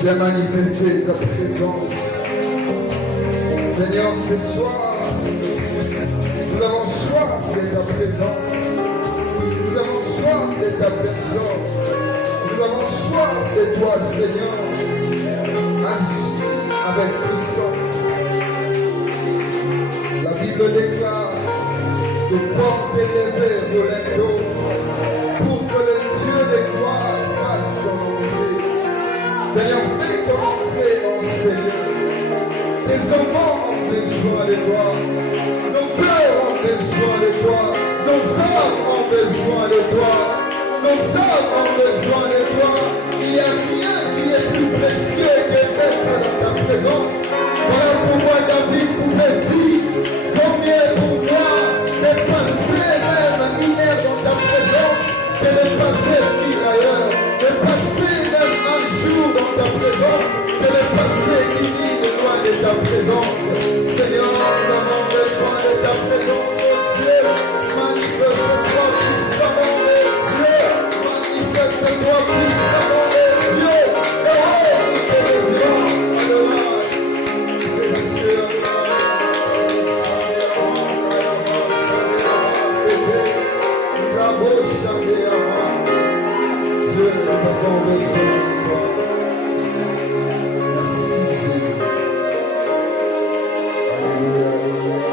Viens manifester ta présence. Seigneur, ce soir, nous avons soif de ta présence. Nous avons soif de ta personne. Nous avons soif de toi, Seigneur. Agis avec puissance. La Bible déclare de portes élevées pour les dos, pour que le Dieu de gloire fasse son entrée. Seigneur, fais ton entrée en Seigneur. Tes enfants ont besoin de toi. Nos cœurs ont besoin de toi. Nos âmes ont besoin de toi. Nos âmes ont besoin de toi. Il n'y a rien qui est plus précieux que d'être dans ta présence. Voilà pourquoi David pouvait dire combien pour moi de passer même une heure dans ta présence que de passer mille ailleurs, de passer même un jour dans ta présence que de passer une nuit loin de ta présence. Seigneur, nous avons besoin de ta présence, oh Dieu. Manifeste-toi puissamment, oh Dieu. Manifeste-toi puissamment, oh Dieu. Oh, nous te désirons, Adonai. Précieux nous avons jamais avant. Dieu, nous avons besoin de toi. Merci, Jésus. Alléluia, alléluia.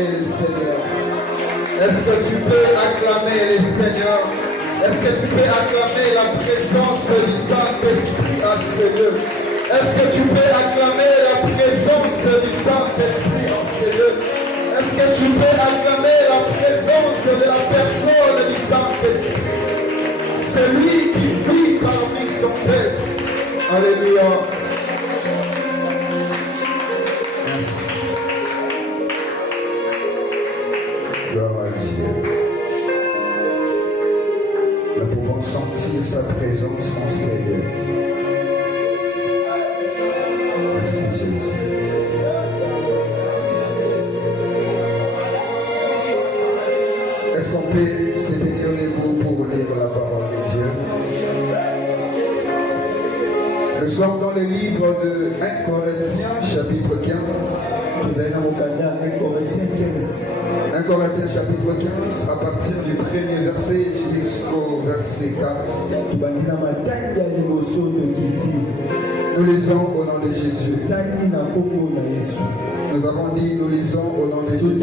acclamer le Seigneur? Est-ce que tu peux acclamer le Seigneur? Est-ce que tu peux acclamer la présence du Saint-Esprit à ce lieu? Est-ce que tu peux acclamer la présence du Saint-Esprit en ce lieu? Est-ce que tu peux acclamer la présence de la personne du Saint-Esprit? Celui qui vit parmi son peuple. Alléluia. Merci. Gloire à Dieu. Nous pouvons sentir sa présence en ces lieux. Merci Jésus. Est-ce qu'on peut se tenir debout pour lire la parole de Dieu? Nous sommes dans le livre de 1 Corinthiens, chapitre 15. Vous allez dans mon canal, 1 Corinthiens 15. 1 Corinthiens, chapitre 15, à partir du premier verset jusqu'au verset 4. Nous lisons au nom de Jésus. Nous avons dit, nous lisons au nom de Jésus.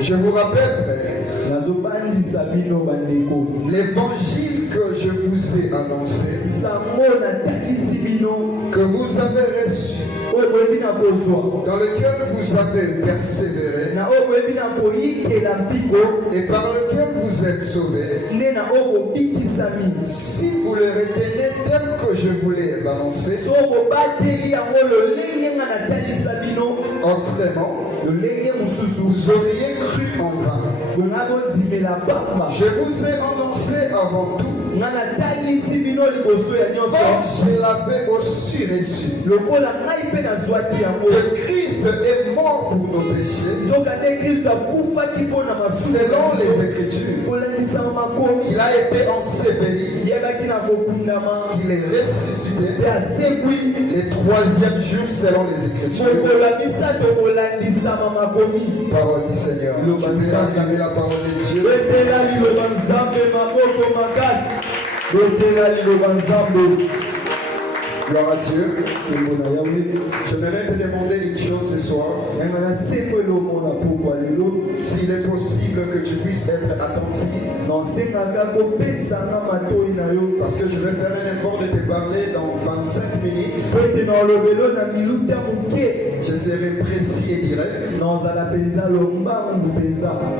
Je vous rappelle, frère, l'évangile que je vous ai annoncé, que vous avez reçu, dans lequel vous avez persévéré, et par lequel vous êtes sauvés, si vous le retenez tel que je vous l'ai annoncé, autrement, vous auriez cru en vain. Je vous ai annoncé avant tout, comme je l'avais aussi reçu, que Christ est mort pour nos péchés, selon les Écritures. Il a été enseveli, qu'il est ressuscité le troisième jour selon les Écritures. Parole du Seigneur. Tu peux acclamer la parole de Dieu. Gloire à Dieu. J'aimerais te demander une chose ce soir. S'il est possible que tu puisses être attentif. Parce que je vais faire un effort de te parler dans 25 minutes. Je serai précis et direct.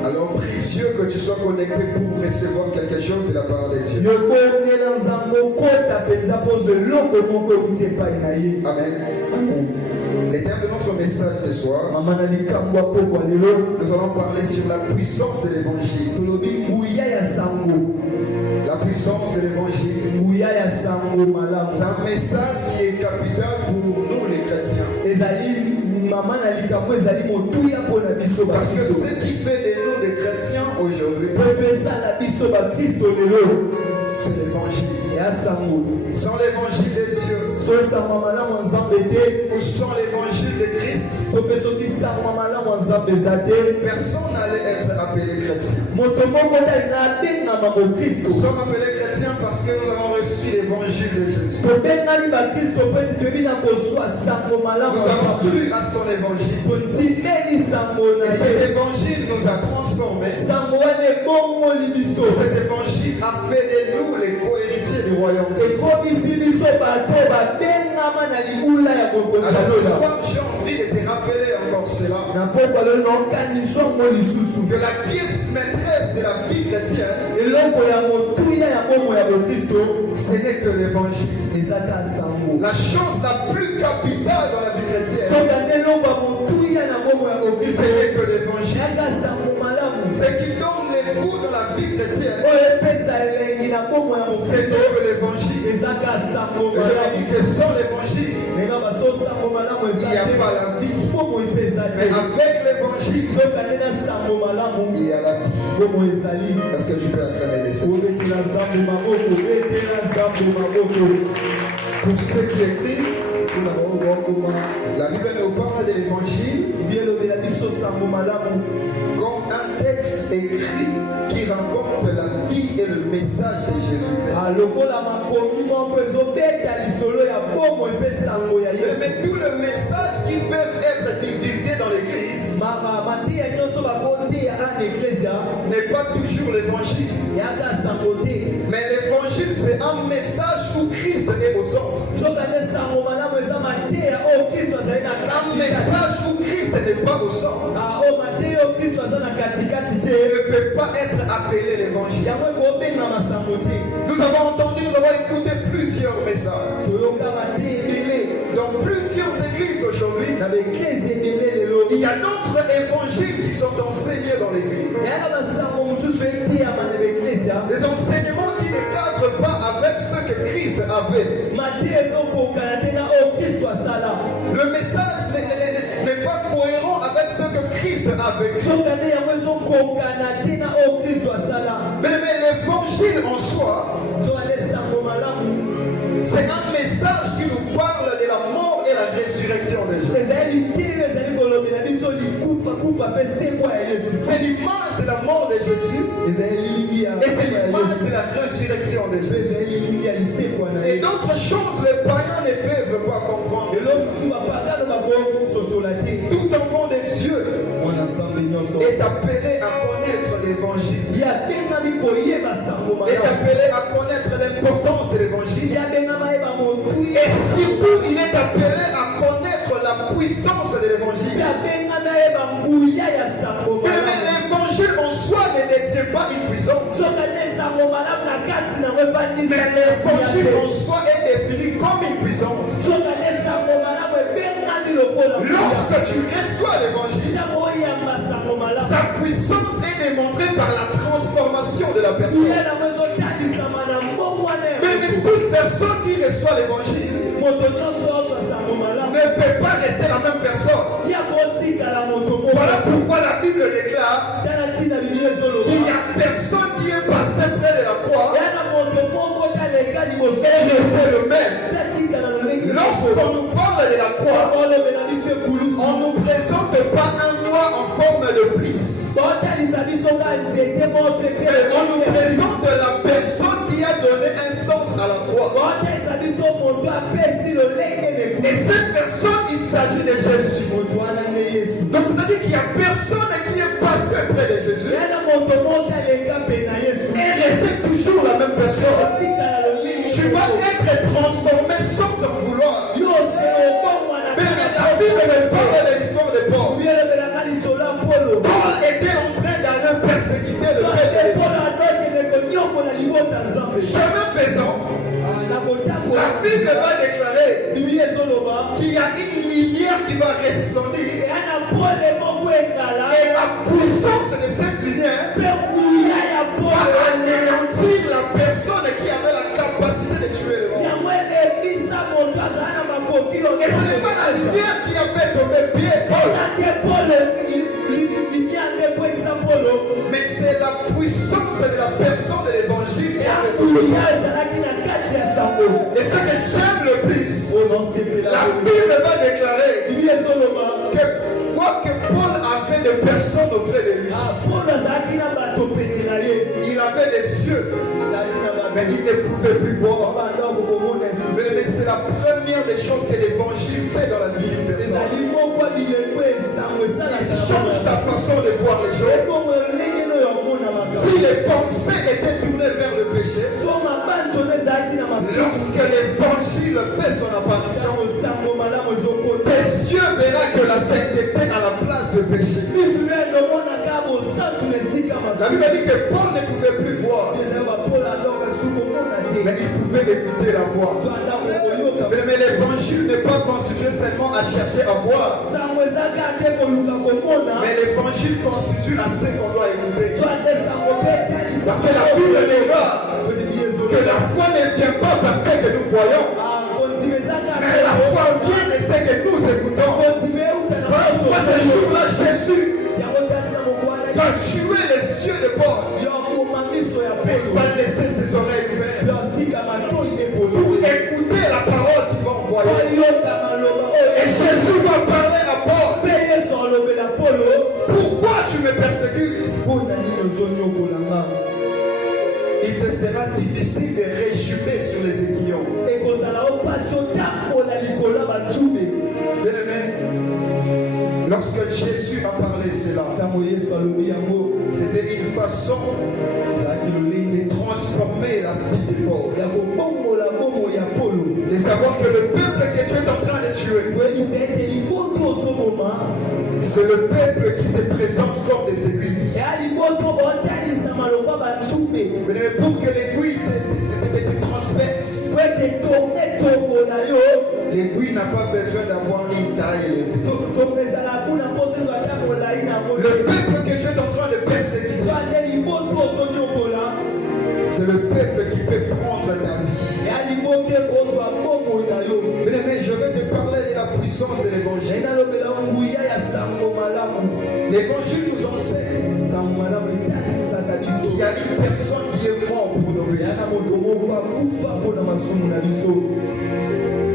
Alors prie Dieu que tu sois connecté pour recevoir quelque chose de la part de Dieu. Amen. Amen. Les termes de notre message ce soir, nous allons parler sur la puissance de l'évangile. La puissance de l'évangile. C'est un message qui est capital pour nous les chrétiens. Parce que ce qui fait de nous des chrétiens aujourd'hui, c'est l'évangile. Sans l'évangile de Dieu, ou sans l'évangile de Christ, personne n'allait être appelé chrétien. Nous sommes appelés chrétiens parce que nous avons reçu l'évangile de Jésus. Nous avons cru à son évangile. Et cet évangile nous a transformés. Cet évangile a fait de nous les co-héritiers du royaume de Dieu. Alors ce soir, j'ai envie de te rappeler encore cela. Que la pièce maîtresse de la vie chrétienne, ce n'est que l'évangile. La chose la plus capitale dans la vie chrétienne, ce n'est que l'évangile. Ce qui donne les goûts dans la vie chrétienne, c'est que l'évangile. Je dis que sans l'évangile, il n'y a pas la vie. Mais avec l'évangile, il y a la vie. Est-ce que tu peux acclamer les Seigneurs? Pour ceux qui écrivent, la Bible nous parle de l'évangile comme un texte écrit qui raconte la vie vie et le message de Jésus-Christ. Mais tout le message qui peut être divulgué dans l'église n'est pas toujours l'évangile. Mais l'évangile, c'est un message où Christ est au centre. Un message où Christ n'est pas au centre ne peut pas être appelé l'évangile. Nous avons entendu, nous avons écouté plusieurs messages dans plusieurs églises aujourd'hui. Il y a d'autres évangiles qui sont enseignés dans l'église. Des enseignements qui ne cadrent pas avec ce que Christ avait. Le message n'est pas cohérent avec ce que Christ avait. Mais l'évangile en soi, c'est un message qui nous parle de la mort et la résurrection de Jésus. C'est l'image de la mort de Jésus et c'est l'image de la résurrection de Jésus. Et d'autres choses, les païens ne peuvent pas comprendre. Tout enfant de Dieu est appelé à connaître l'évangile. Est appelé à connaître l'importance de l'évangile. Et surtout, il est appelé à connaître la puissance de l'évangile. Mais l'évangile en soi ne détient pas une puissance. Mais l'évangile en soi est défini comme une puissance. Lorsque tu reçois l'évangile, sa puissance est démontrée par la transformation de la personne. Mais toute personne qui reçoit l'évangile ne peut pas rester la même personne. Voilà pourquoi la Bible déclare qu'il n'y a personne qui est passé près de la croix et resté le même. Lorsqu'on nous parle de la croix, on ne nous présente pas un noix en forme de plisse. On nous présente la personne qui a donné un sens à la croix. Et cette personne, il s'agit de Jésus. Donc c'est-à-dire qu'il n'y a personne qui est passé près de Jésus et resté toujours la même personne. Tu vas être transformé sans ton vouloir. Mais la Bible me parle de l'histoire de Paul. Paul était en train d'aller persécuter le peuple. Chemin faisant, la Bible va déclarer qu'il y a une lumière qui va resplendir. Et la puissance de cette lumière va anéantir la personne qui avait la capacité de tuer le monde. Et ce n'est pas la lumière qui a fait tomber Pierre, mais c'est la puissance de la personne de l'évangile qui a fait tomber. Et ce que j'aime le plus, la Bible va déclarer que quoi que Paul avait de personnes auprès de lui, il avait des yeux, mais il ne pouvait plus voir. Mais c'est la première des choses que l'évangile fait dans la vie d'une personne. Il change ta façon de voir les choses. Si les pensées étaient tournées vers le péché, lorsque l'évangile fait son apparition, tes yeux verront que la sainteté a la place de péché. La Bible dit que Paul ne pouvait plus voir, mais il pouvait écouter la voix. Mais l'évangile n'est pas constitué seulement à chercher à voir, mais l'évangile constitue à ce qu'on doit écouter. Parce que la Bible déclare que la foi ne vient pas par ce que nous voyons, mais la foi vient de ce que nous écoutons. Voilà pourquoi ce jour-là, Jésus va tuer les yeux de Paul. Et il va laisser ses oreilles ouvertes pour écouter la parole qu'il va envoyer. Et Jésus va parler à Paul. Pourquoi tu me persécutes? il te sera difficile de résumer sur les aiguillons. Bien-aimé, lorsque Jésus a parlé cela, c'était une façon de transformer la vie des pauvres. De savoir que le peuple que tu es en train de tuer, c'est le peuple qui se présente comme des aiguilles. Mais pour que l'aiguille te transperce, l'aiguille n'a pas besoin d'avoir une taille élevée. Le peuple que tu es en train de persécuter, c'est le peuple qui peut prendre ta vie. Bien-aimé, je vais te parler de la puissance de l'évangile. L'évangile nous enseigne qu'il y a une personne qui est morte pour nos péchés.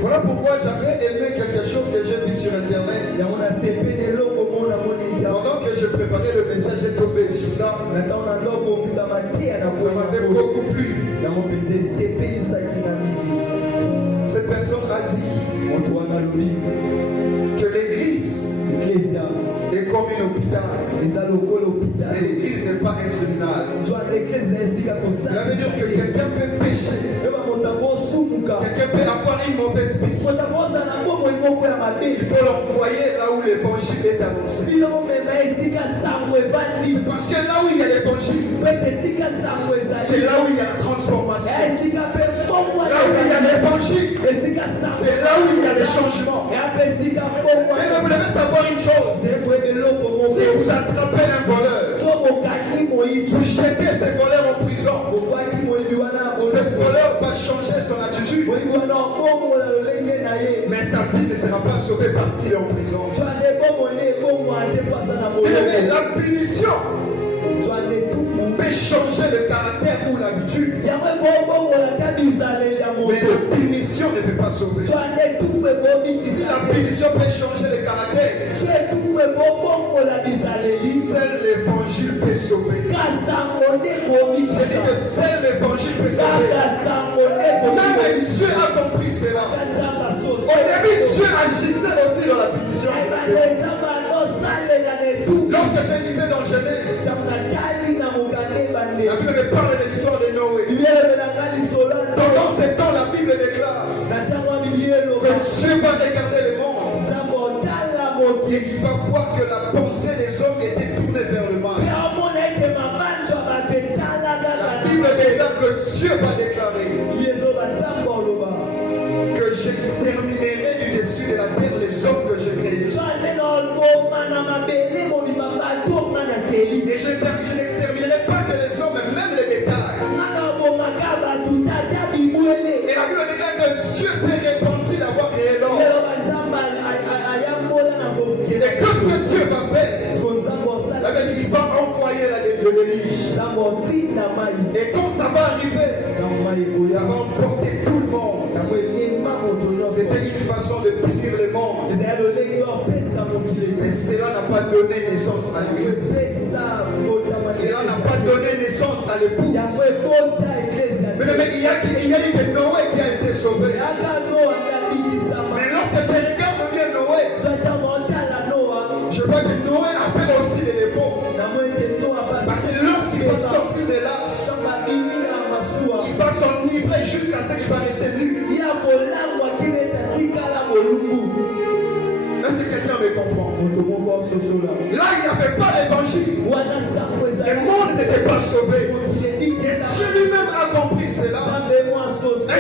Voilà pourquoi j'avais aimé quelque chose que j'ai vu sur internet. Pendant que je préparais le message, j'ai tombé sur ça. Ça m'avait beaucoup plu. Cette personne a dit que l'église est comme un hôpital. Et l'église n'est pas un tribunal. Cela veut dire que quelqu'un peut pécher. Quelqu'un peut avoir une mauvaise vie. Il faut l'envoyer là où l'évangile est annoncé. Parce que là où il y a l'évangile, c'est là où il y a la transformation. Là où il y a l'évangile, c'est là où il y a les changements. Mais vous devez savoir une chose. Si vous attrapez un voleur, vous jetez ce voleur en prison, ce voleur va changer son attitude. Mais sa vie ne sera pas sauvée parce qu'il est en prison. Mais la punition peut changer le caractère ou l'habitude. Mais la punition ne peut pas sauver. Si la punition peut changer le caractère, seul l'évangile peut sauver. Je dis que seul l'évangile peut sauver. Même Dieu a compris cela. Au début, Dieu agissait aussi dans la punition. Lorsque je lisais dans Genèse, la Bible me parle de l'histoire de Noé. Pendant ce temps, la Bible déclare que Dieu va regarder le monde et il va voir que la pensée des hommes était tournée vers le mal. La Bible déclare que Dieu va déclarer que j'exterminerai du dessus de la terre les hommes que j'ai créés. Et je n'exterminerai pas que les hommes, mais même les bétails. Et la Bible déclare que Dieu s'est répandu d'avoir créé l'homme. Et qu'est-ce que Dieu va faire? La Bible dit qu'il va envoyer le déluge. Et quand ça va arriver, ça va emporter tout le monde. C'était une façon de punir le monde. Mais cela n'a pas donné naissance à l'église. Cela n'a pas donné naissance à l'épouse. Mais il y a eu que Noé qui a été sauvé. Mais lorsque je regarde bien Noé, je vois que Noé a fait aussi des défauts. Parce que lorsqu'il va sortir de là, il va s'enivrer jusqu'à ce qu'il va rester nu. Est-ce que quelqu'un me comprend? Là, il n'y avait pas l'évangile. Le monde n'était pas sauvé. Et Dieu lui-même a compris cela. Un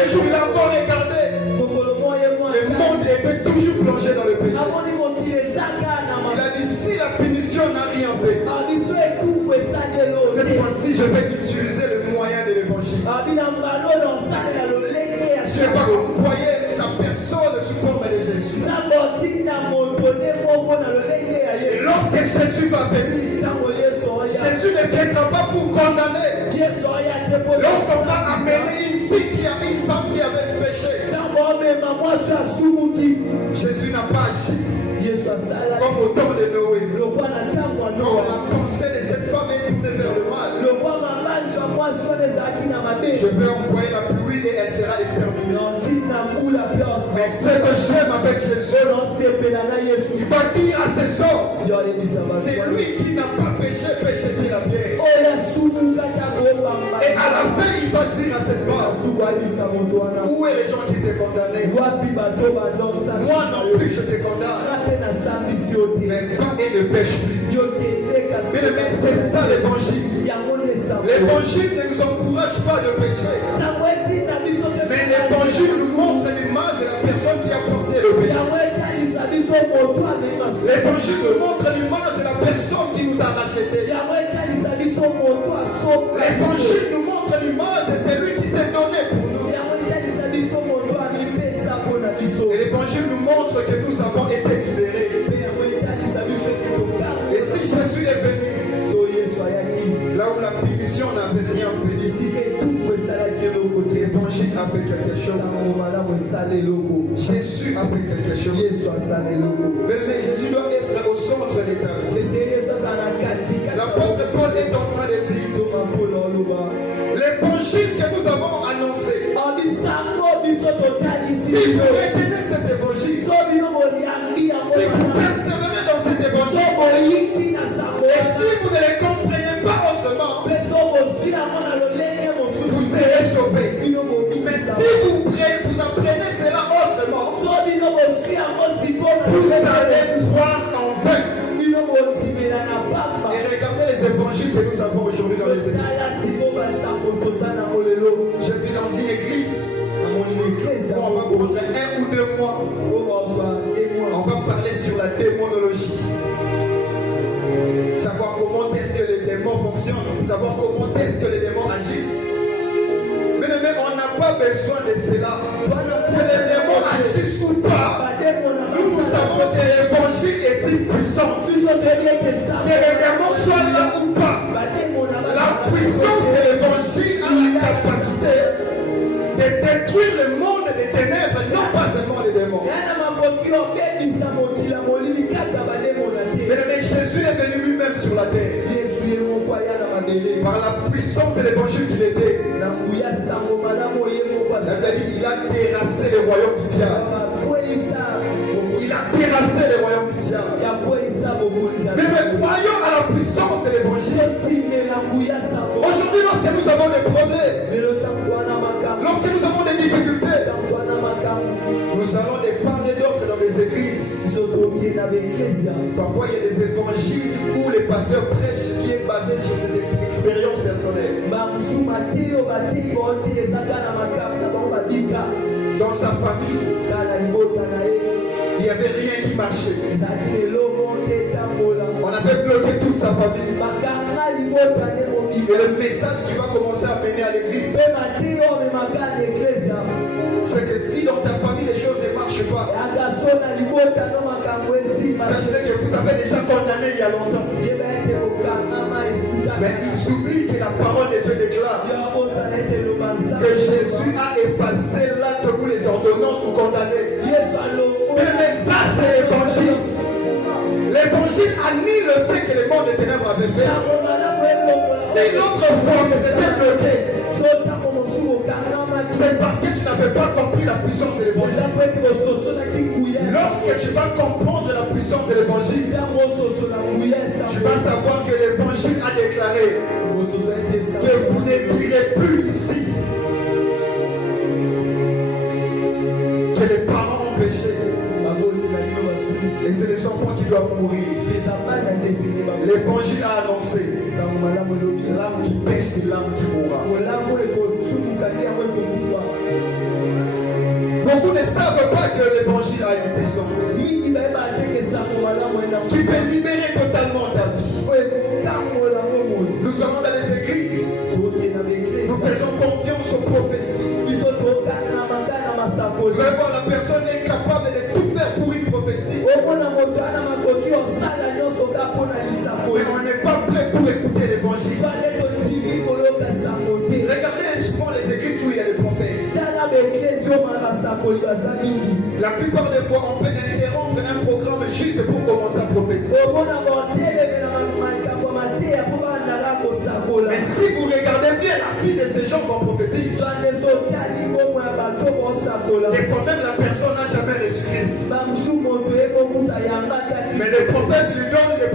jour, il a encore regardé. Le monde était toujours plongé dans le péché. Il a dit, si la punition n'a rien fait, cette fois-ci, je vais utiliser le moyen de l'évangile. Dieu va envoyer sa personne sous forme de Jésus. Et lorsque Jésus va venir, Jésus ne viendra pas pour condamner. Lorsqu'on va amener une femme qui avait péché, Jésus n'a pas agi comme au temps de Noé. Quand la pensée de cette femme est tournée vers le mal, C'est lui qui n'a pas péché, péché-t-il la pierre. Et à la fin, il va dire à cette femme, où est les gens qui t'ont condamné? Moi non plus, je te condamne. Mais va et ne pêche plus. Mais c'est ça l'évangile. L'évangile ne nous encourage pas de pécher. Mais l'évangile nous montre l'image de la personne qui a porté le péché. L'évangile nous montre l'image de la personne qui nous a rachetés. L'évangile nous montre l'image de celui qui s'est donné pour nous. Et l'évangile nous montre que nous avons été libérés. Et si Jésus est venu, là où la punition n'avait rien fait, l'évangile a fait quelque chose. Jésus a fait quelque chose. Mais Jésus doit être au centre de l'état. L'apôtre Paul est en train de dire, l'évangile que nous avons annoncé, si vous retenez cet évangile, si vous persévérez dans cet évangile, et si vous ne le comprenez pas autrement, vous serez sauvés. Mais si vous apprenez cela autrement, vous allez croire en vain. Et regardez les évangiles que nous avons aujourd'hui dans les églises. Je vis dans une église où on va prendre 1 ou 2 mois. On va parler sur la démonologie. Savoir comment est-ce que les démons fonctionnent. Savoir comment est-ce que les démons agissent. Mais on n'a pas besoin de cela. Que les démons agissent ou pas, nous savons que l'évangile est une puissance. Que les démons soient là ou pas, la puissance de l'évangile a la capacité de détruire le monde des ténèbres, non pas seulement les démons. Mais Jésus est venu lui-même sur la terre. Par la puissance de l'évangile qu'il était. La Bible dit il a terrassé le royaume du diable. Il a terrassé le royaume du diable. Mais nous croyons à la puissance de l'évangile. Aujourd'hui, lorsque nous avons des problèmes, lorsque nous avons des difficultés, nous allons de part et d'autre dans les églises. Parfois, il y a des évangiles où les pasteurs prêchent qui est basé sur cette expérience personnelle. Dans sa famille, il n'y avait rien qui marchait. On avait bloqué toute sa famille. Et le message qui va commencer à mener à l'église, c'est que si dans ta famille les choses ne marchent pas, sachez que vous avez déjà condamné il y a longtemps. Mais ils oublient que la parole de Dieu déclare que Jésus a effacé l'acte où les ordonnances pour condamner. Mais ça c'est l'évangile. L'évangile annule le fait que le monde des ténèbres avait fait. Si notre foi s'était bloquée, c'est parce que tu n'avais pas compris la puissance de l'évangile. Lorsque tu vas comprendre la puissance de l'évangile, tu vas savoir que l'évangile a déclaré que vous ne direz plus ici que les parents ont péché. Et c'est les enfants qui doivent mourir. L'évangile a annoncé l'âme qui pêche, c'est l'âme qui mourra. Beaucoup ne savent pas que l'évangile a une puissance qui peut libérer totalement ta vie. Nous allons dans les églises, nous faisons confiance aux prophéties. Vraiment, la personne est capable de tout faire pour une prophétie. Mais on n'est pas prêt pour écouter l'évangile. Regardez souvent les églises où il y a des prophètes. La plupart des fois, on peut interrompre un programme juste pour commencer à prophétiser. Mais si vous regardez bien la vie de ces gens qu'on prophétise, et quand même la personne n'a jamais reçu Christ. Mais les prophètes lui donnent des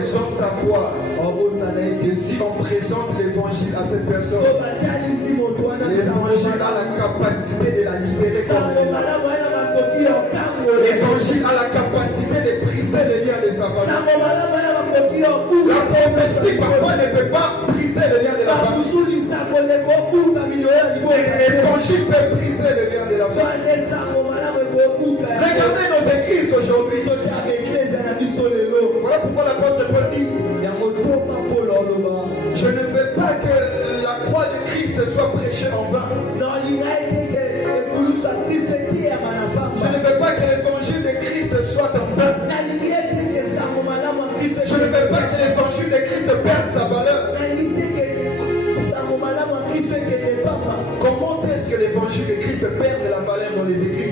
Mais sans savoir que si on présente l'évangile à cette personne, l'évangile a la capacité de la libérer comme elle est. L'évangile a la capacité de briser les liens de sa famille. La prophétie parfois ne peut pas briser les liens de la famille. L'évangile peut briser les liens de la famille. Regardez nos églises aujourd'hui. Voilà pourquoi l'apôtre Paul dit: je ne veux pas que la croix de Christ soit prêchée en vain. Je ne veux pas que l'évangile de Christ soit en vain. Je ne veux pas que l'évangile de Christ perde sa valeur. Comment est-ce que l'évangile de Christ perd de la valeur dans les églises?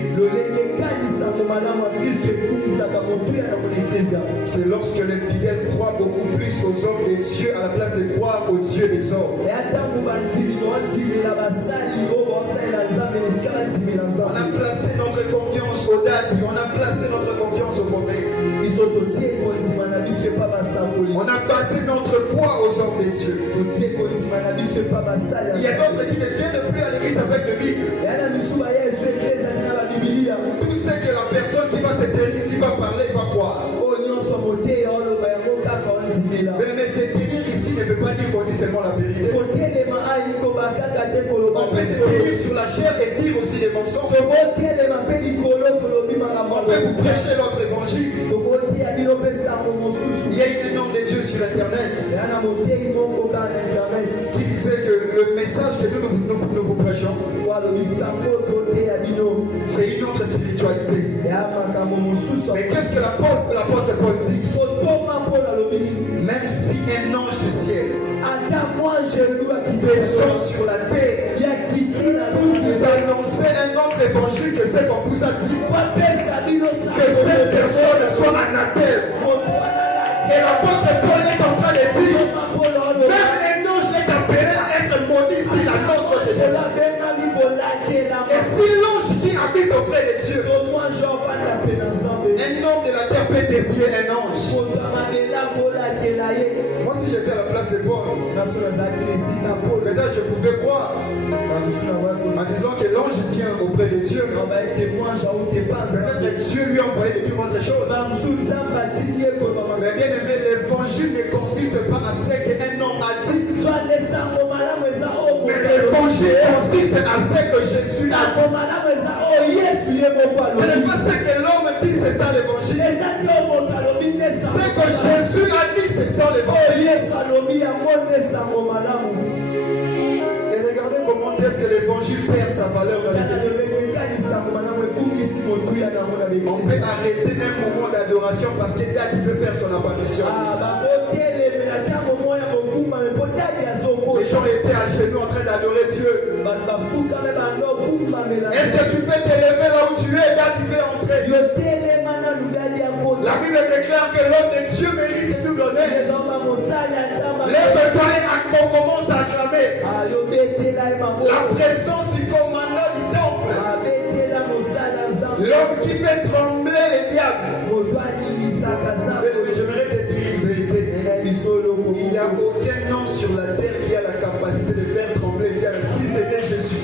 C'est lorsque les fidèles croient beaucoup plus aux hommes de Dieu à la place de croire aux dieux des hommes. On a placé notre confiance au dadi, on a placé notre confiance au prophète. On a basé notre foi aux hommes de Dieu. Il y a d'autres qui ne viennent plus à l'église avec le Bible. Tout ce que la personne qui va se tenir ici va parler, il va croire. Mais se tenir ici ne veut pas dire qu'on dit seulement la vérité. On peut se tenir sur la chair et dire aussi les mensonges. On peut vous prêcher l'autre évangile. Il y a une nom de Dieu sur Internet qui disait que le message que nous vous prêchons, c'est une autre spiritualité. Mais qu'est-ce que l'apôtre Paul dit? Même si un ange du ciel descend sur la terre pour vous annoncer un autre évangile que c'est qu'on vous a dit, que cette personne soit anathème. Et l'apôtre Paul est en train de dire, même un ange est appelé à être maudit si l'annonce de Jésus. Et si l'ange qui habite auprès de Dieu, un homme de la terre peut défier un ange. Moi, si j'étais à la place de Paul, peut-être je pouvais croire en disant que l'ange vient auprès de Dieu. Peut-être que Dieu lui a envoyé de dire autre chose. Mais bien aimé, l'évangile ne consiste pas à ce qu'un homme a dit. Mais l'évangile consiste à ce que Jésus a dit. Ce n'est pas ce que l'homme dit, c'est ça l'évangile. Ce que Jésus a dit, c'est ça l'évangile. Et regardez comment est-ce que l'évangile perd sa valeur dans les églises. On peut arrêter un moment d'adoration parce que Dieu veut faire son apparition. Les gens étaient à genoux en train d'adorer Dieu. Est-ce que tu peux t'élever là où tu es? Dieu veut entrer. La Bible déclare que l'homme de Dieu mérite de double honneur. Lève-toi et on commence à acclamer. La présence du commandant du temple. L'homme qui fait trembler les diables. J'aimerais te dire une vérité. Il n'y a aucun nom sur la terre qui a la capacité de faire trembler les diables. Si c'était Jésus.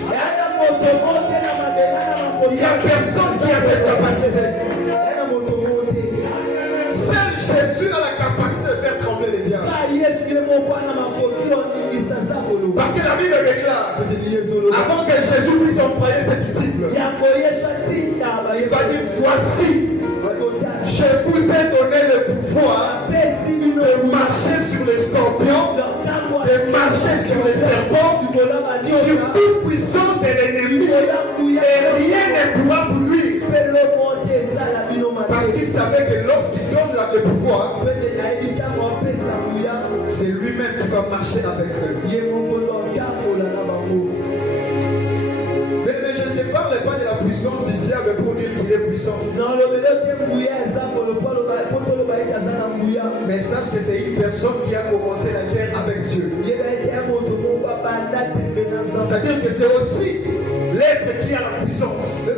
Il n'y a personne qui a cette capacité. Seul Jésus a la capacité de faire trembler les diables. Parce que la Bible déclare, avant que Jésus puisse employer ses disciples, il va dire, voici, je vous ai donné le pouvoir de marcher sur les scorpions, de marcher sur les serpents, sur toute puissance de l'ennemi, et rien ne pourra vous nuire. Parce qu'il savait que lorsqu'il donne le pouvoir, c'est lui-même qui va marcher avec eux. Mais je ne te parle pas de la puissance du diable pour dire qu'il est puissant. Mais sache que c'est une personne qui a commencé la guerre avec Dieu. C'est-à-dire que c'est aussi l'être qui a la puissance.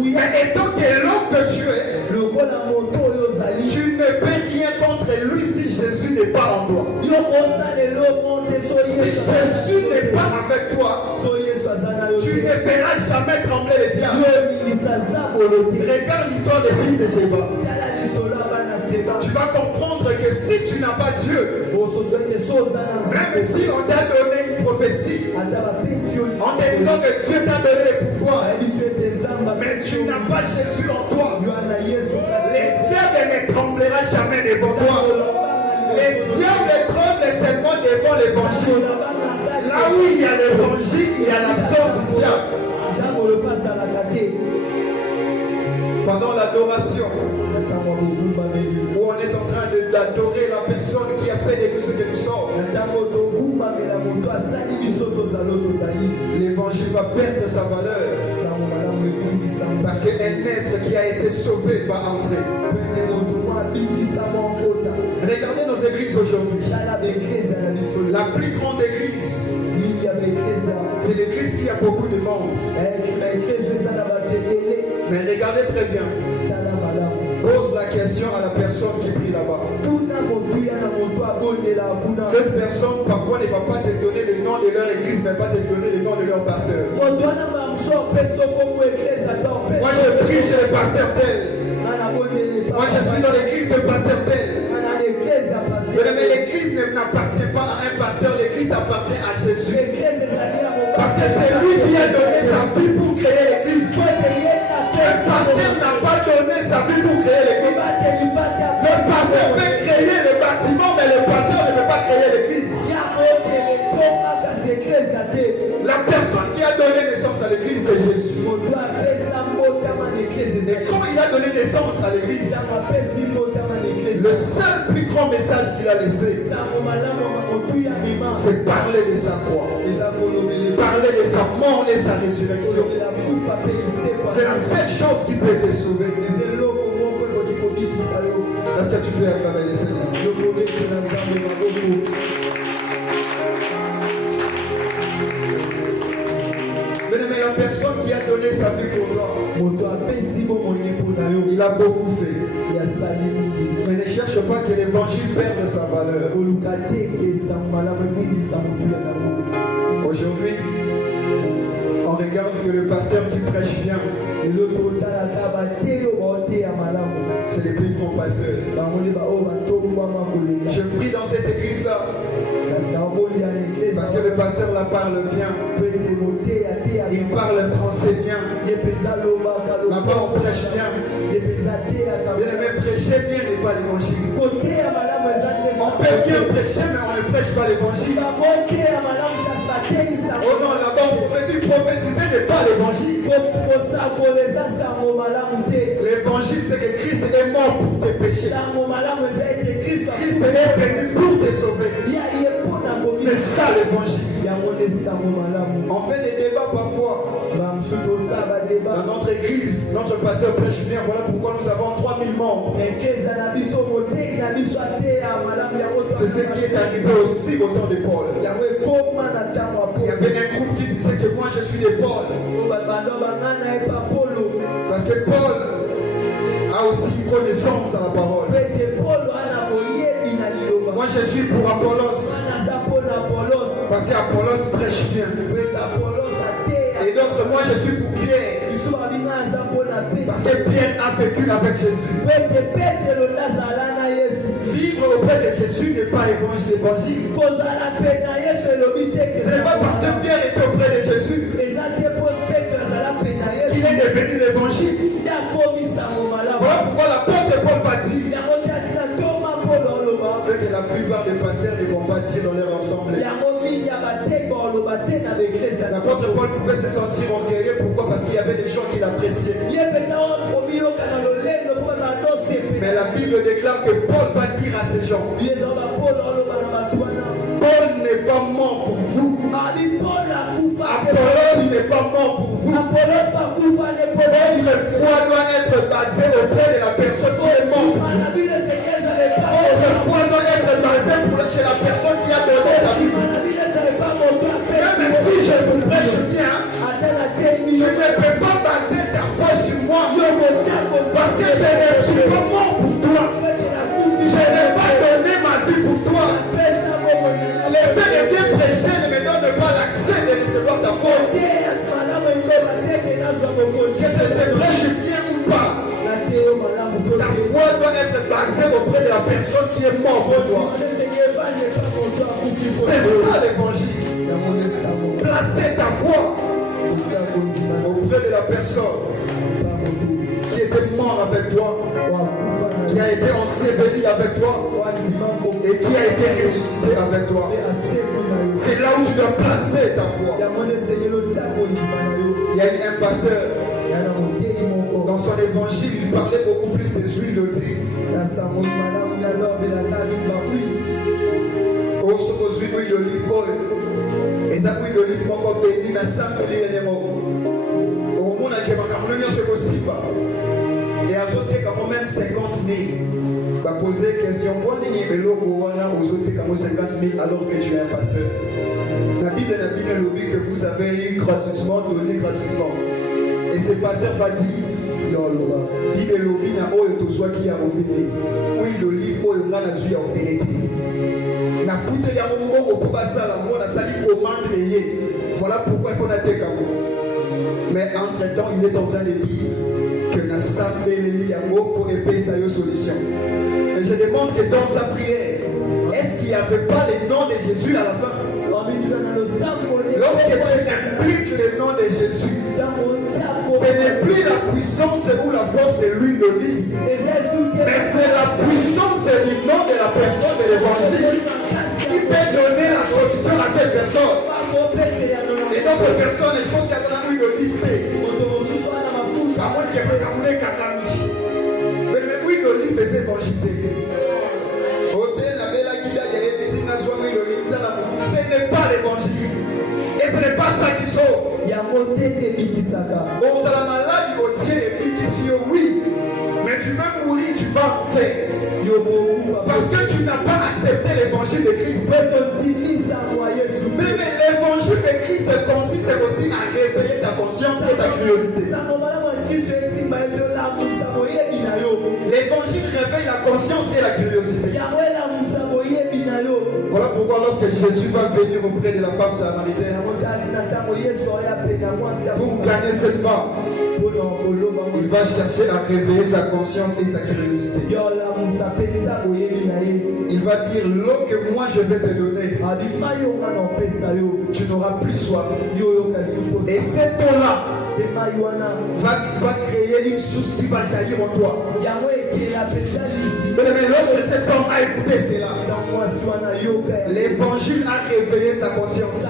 Mais étant que l'homme que tu es, tu ne peux rien Si Jésus n'est pas avec toi, tu ne verras jamais trembler les diables. Regarde l'histoire des fils de Sheba. Tu vas comprendre que si tu n'as pas Dieu, même si on t'a donné une prophétie, en te disant que Dieu t'a donné le pouvoir, mais tu n'as pas Jésus en toi, les diables ne trembleront jamais devant toi. Les diables tremblent seulement devant l'évangile. Là où il y a l'évangile, il y a l'absence du diable. Pendant l'adoration, où on est en train d'adorer la personne qui a fait de nous ce que nous sommes, l'évangile va perdre sa valeur. Parce qu'un être qui a été sauvé va entrer. Regardez nos églises aujourd'hui. La plus grande église, c'est l'église qui a beaucoup de membres. Mais regardez très bien. Pose la question à la personne qui prie là-bas. Cette personne parfois ne va pas te donner le nom de leur église, mais va te donner le nom de leur pasteur. Moi je prie chez le pasteur tel. Moi je suis dans l'église de pasteur tel. Mais l'église n'appartient pas à un pasteur, l'église appartient à Jésus. Parce que c'est lui qui a donné sa vie pour créer l'église. Le pasteur n'a pas donné sa vie pour créer l'église. Le pasteur peut créer le bâtiment, mais le pasteur ne peut pas créer l'église. La personne qui a donné naissance à l'église, c'est Jésus. Et quand il a donné naissance à l'église, le seul plus grand message qu'il a laissé, c'est parler de sa croix, parler de sa mort et sa résurrection. C'est la seule chose qui peut te sauver. Est-ce que tu peux acclamer les Seigneurs? Mais la personne qui a donné sa vie pour toi, il a beaucoup fait. Mais ne cherche pas que l'évangile perde sa valeur. Aujourd'hui, on regarde que le pasteur qui prêche bien, c'est le plus grand pasteur. Je prie dans cette église-là parce que le pasteur la parle bien. Il parle français bien. Là-bas on prêche bien. Bien aimé, prêcher bien n'est pas l'évangile. On peut bien prêcher, mais on ne prêche pas l'évangile. Oh non, là-bas on prophétiser n'est pas l'évangile. L'évangile, c'est que Christ est mort pour tes péchés. Christ est venu pour te sauver. C'est ça l'évangile. On fait des débats parfois. Dans notre église, notre pasteur prêche bien. Voilà pourquoi nous avons 3000 membres. C'est ce qui est arrivé aussi au temps de Paul. Il y avait un groupe qui disait que moi je suis de Paul. Parce que Paul a aussi une connaissance à la parole. Moi je suis pour Apollos. Parce qu'Apollos prêche bien. Et d'autres, moi je suis pour Pierre. Parce que Pierre a vécu avec Jésus. Vivre auprès de Jésus n'est pas évangile. Ce n'est pas parce que Pierre était auprès de Jésus qu'il est devenu l'évangile. Voilà pourquoi l'apôtre Paul va dire. C'est que la plupart des pasteurs ne vont pas dire dans leur ensemble. L'apôtre Paul pouvait se sentir orgueilleux. Pourquoi? Parce qu'il y avait des gens qui l'appréciaient. Mais la Bible déclare que Paul va dire à ces gens: Paul n'est pas mort pour vous. Apollos n'est pas mort pour vous. Votre foi doit être basée auprès de la personne qui est morte. Votre foi doit être basée chez la personne qui a donné sa vie. Même si je vous prêche bien, je ne peux pas baser ta foi sur moi. Parce que je ne suis pas mort pour toi. Je n'ai pas donné ma vie pour toi. qui est mort pour toi. C'est ça l'évangile. Placer ta foi auprès de la personne qui était mort avec toi, qui a été enseveli avec toi et qui a été ressuscité avec toi. C'est là où tu dois placer ta foi. Il y a un pasteur, dans son évangile, il parlait beaucoup plus des huiles d'olive. Aux huiles d'olive, et ça huile d'olive, mon béni, na samedi les mots. Au monde qui m'a camouné ce possible. Et à côté quand même 50 000. Va poser question. Pourquoi n'est-ce pas aux autres 50 000 alors que tu es un pasteur? La Bible le dit que vous avez eu gratuitement, donné gratuitement. Et ce pasteur va dire, Bible le dit, qui a offert. Oui, le livre, il a offert. Na foute ya mongo pour passer à la mona sali commande lié. Voilà pourquoi il faut nater comme. Mais entre-temps, il est en train de dire que na sambeli ya moko épée sa solution. Et je demande que dans sa prière, est-ce qu'il n'y avait pas le nom de Jésus à la fin? Lorsque tu impliques le nom de Jésus, ce n'est plus la puissance ou la force de l'huile d'olive, mais c'est la puissance du nom de la personne de l'évangile qui peut donner la solution à cette personne. Et donc les personnes sont qui ont l'huile d'olive. Mais l'huile d'olive est évangile. Ce n'est pas l'évangile. Et ce n'est pas ça qui sauve. On a la maladie, on tient les piquets, oui. Mais tu peux mourir, tu vas en faire. Parce que tu n'as pas accepté l'évangile de Christ. Mais l'évangile de Christ consiste aussi à réveiller ta conscience et ta curiosité. L'évangile réveille la conscience et la curiosité. Voilà pourquoi lorsque Jésus va venir auprès de la femme samaritaine pour gagner cette femme, il va chercher à réveiller sa conscience et sa curiosité. Il va dire, l'eau que moi je vais te donner, tu n'auras plus soif. Et cette eau-là va créer une source qui va jaillir en toi. Mais lorsque cette femme a écouté cela, l'évangile a réveillé sa conscience.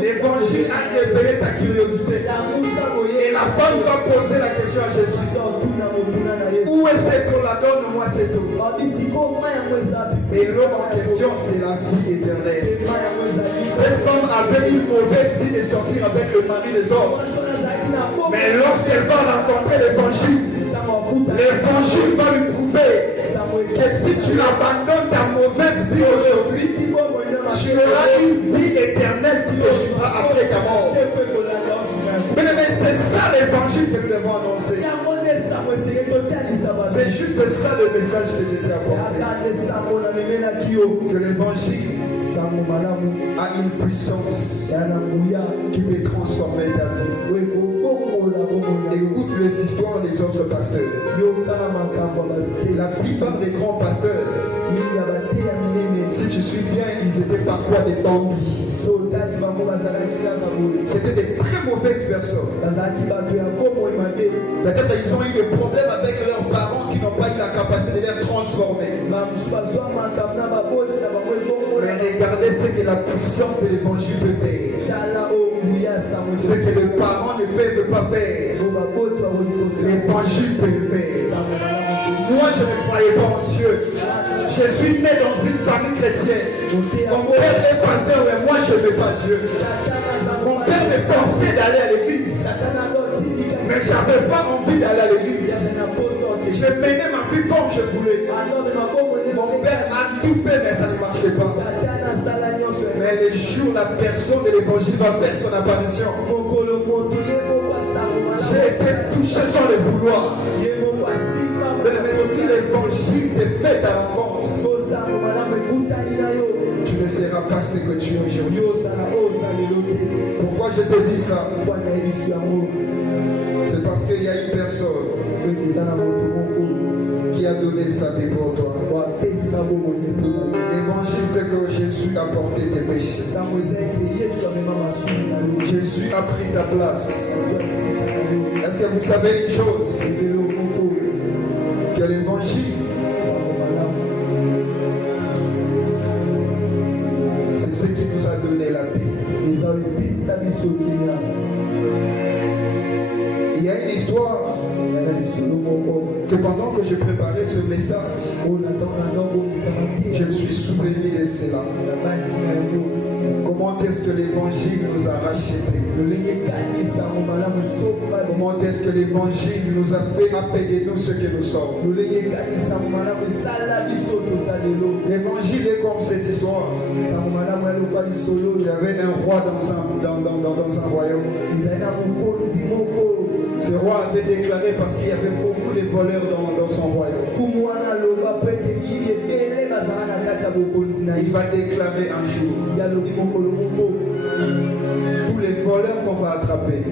L'évangile a réveillé sa curiosité. Et la femme va poser la question à Jésus. Où est cette eau-là? Donne-moi cette eau. Et l'eau en question, c'est la vie éternelle. Cette femme avait une mauvaise vie de sortir avec le mari des autres. Mais lorsqu'elle va rencontrer l'évangile, l'évangile va lui prouver que si tu abandonnes ta mauvaise vie aujourd'hui, tu auras une vie éternelle qui te suivra après ta mort. Mais c'est ça l'évangile que nous devons annoncer. C'est juste ça le message que j'étais apporté. Que l'évangile a une puissance qui peut transformer ta vie. Écoute les histoires des autres pasteurs. La plupart des grands pasteurs, si tu suis bien, ils étaient parfois des bandits. C'était des très mauvaises personnes. Peut-être ils ont eu des problèmes avec leurs parents qui n'ont pas eu la capacité de les transformer. Mais regardez ce que la puissance de l'évangile peut faire. Ce que les parents ne peuvent pas faire, l'évangile peut le faire. Moi, je ne croyais pas en Dieu. Je suis né dans une famille chrétienne. Mon père est pasteur, mais moi, je n'aimais pas Dieu. Mon père me forçait d'aller à l'église. Mais je n'avais pas envie d'aller à l'église. Je menais ma vie comme je voulais. Mon père a tout fait, mais ça ne marchait pas. Mais les jours, la personne de l'évangile va faire son apparition. J'ai été touché sans le vouloir. Mais si l'évangile te fait ta rencontre, tu ne seras pas ce que tu es aujourd'hui. Pourquoi je te dis ça? C'est parce qu'il y a une personne qui a a donné sa vie pour toi. L'évangile, c'est que Jésus a porté tes péchés. Jésus a pris ta place. Est-ce que vous savez une chose? Que l'évangile, c'est ce qui nous a donné la paix. Il y a une histoire que pendant que je préparais ce message, je me suis souvenu de cela. Comment est-ce que l'évangile nous a rachetés? Comment est-ce que l'évangile nous a fait de nous ce que nous sommes? L'évangile est comme cette histoire. Il y avait un roi dans un royaume. Ce roi avait déclaré, parce qu'il y avait beaucoup de voleurs dans son royaume, il va déclarer un jour: tous les voleurs qu'on va attraper,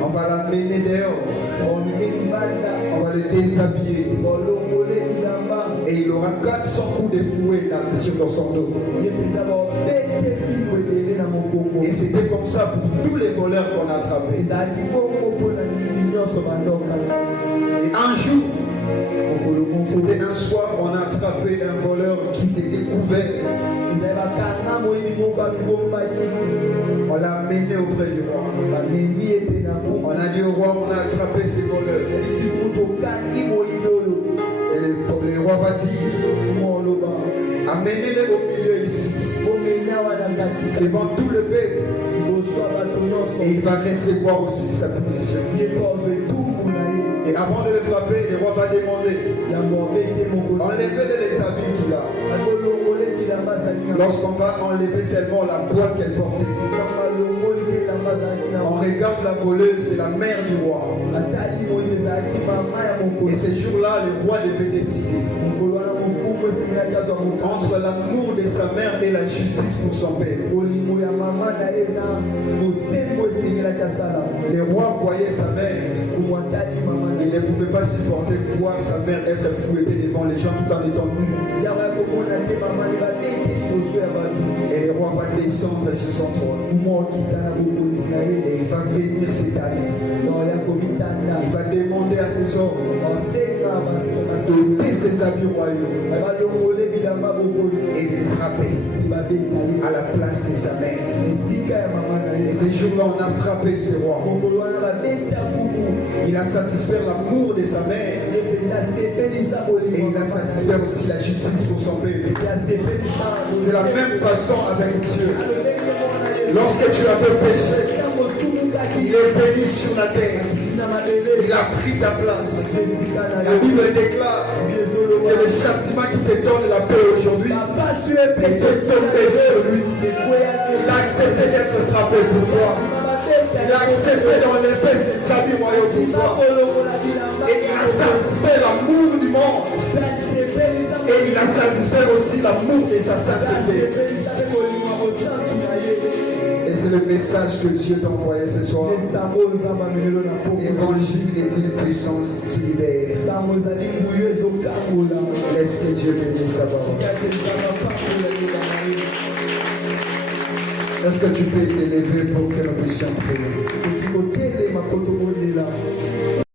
on va l'amener dehors, on va les déshabiller, et il aura 400 coups de fouet sur son dos. Et c'était comme ça pour tous les voleurs qu'on a attrapés. Et un jour, c'était un soir, on a attrapé un voleur qui s'était couvert. On l'a amené auprès du roi. On a dit au roi: on a attrapé ces voleurs. Et le roi va dire: amenez-les au milieu ici, devant tout le peuple, et il va recevoir aussi sa punition. Et avant de le frapper, le roi va demander: enlevez-les les habits qu'il a. Lorsqu'on va enlever seulement la voile qu'elle portait, on regarde la voleuse, c'est la mère du roi. Et ce jour-là, le roi devait décider entre l'amour de sa mère et la justice pour son père. Le roi voyait sa mère. Il ne pouvait pas supporter voir sa mère être fouettée devant les gens tout en étant nu. Et le roi va descendre sur son trône. Et il va venir s'étaler. Il va demander à ses hommes d'ôter ses habits royaux et de les frapper à la place de sa mère. Et ce jour-là, on a frappé ce roi. Il a satisfait l'amour de sa mère. Et il a satisfait aussi la justice pour son peuple. C'est la même façon avec Dieu. Lorsque tu avais péché, il est venu sur la terre. Il a pris ta place. La Bible déclare que le châtiment qui te donne la paix aujourd'hui est tombé sur lui. Il a accepté d'être frappé pour toi. Il a accepté d'enlever ses habits royaux pour toi. Et il a satisfait l'amour du monde. Et il a satisfait aussi l'amour de sa sainteté. Et c'est le message que Dieu t'a envoyé ce soir. L'évangile est une puissance qui libère. Laisse que Dieu bénisse sa parole. Est-ce que tu peux t'élever pour que nous puissions prier?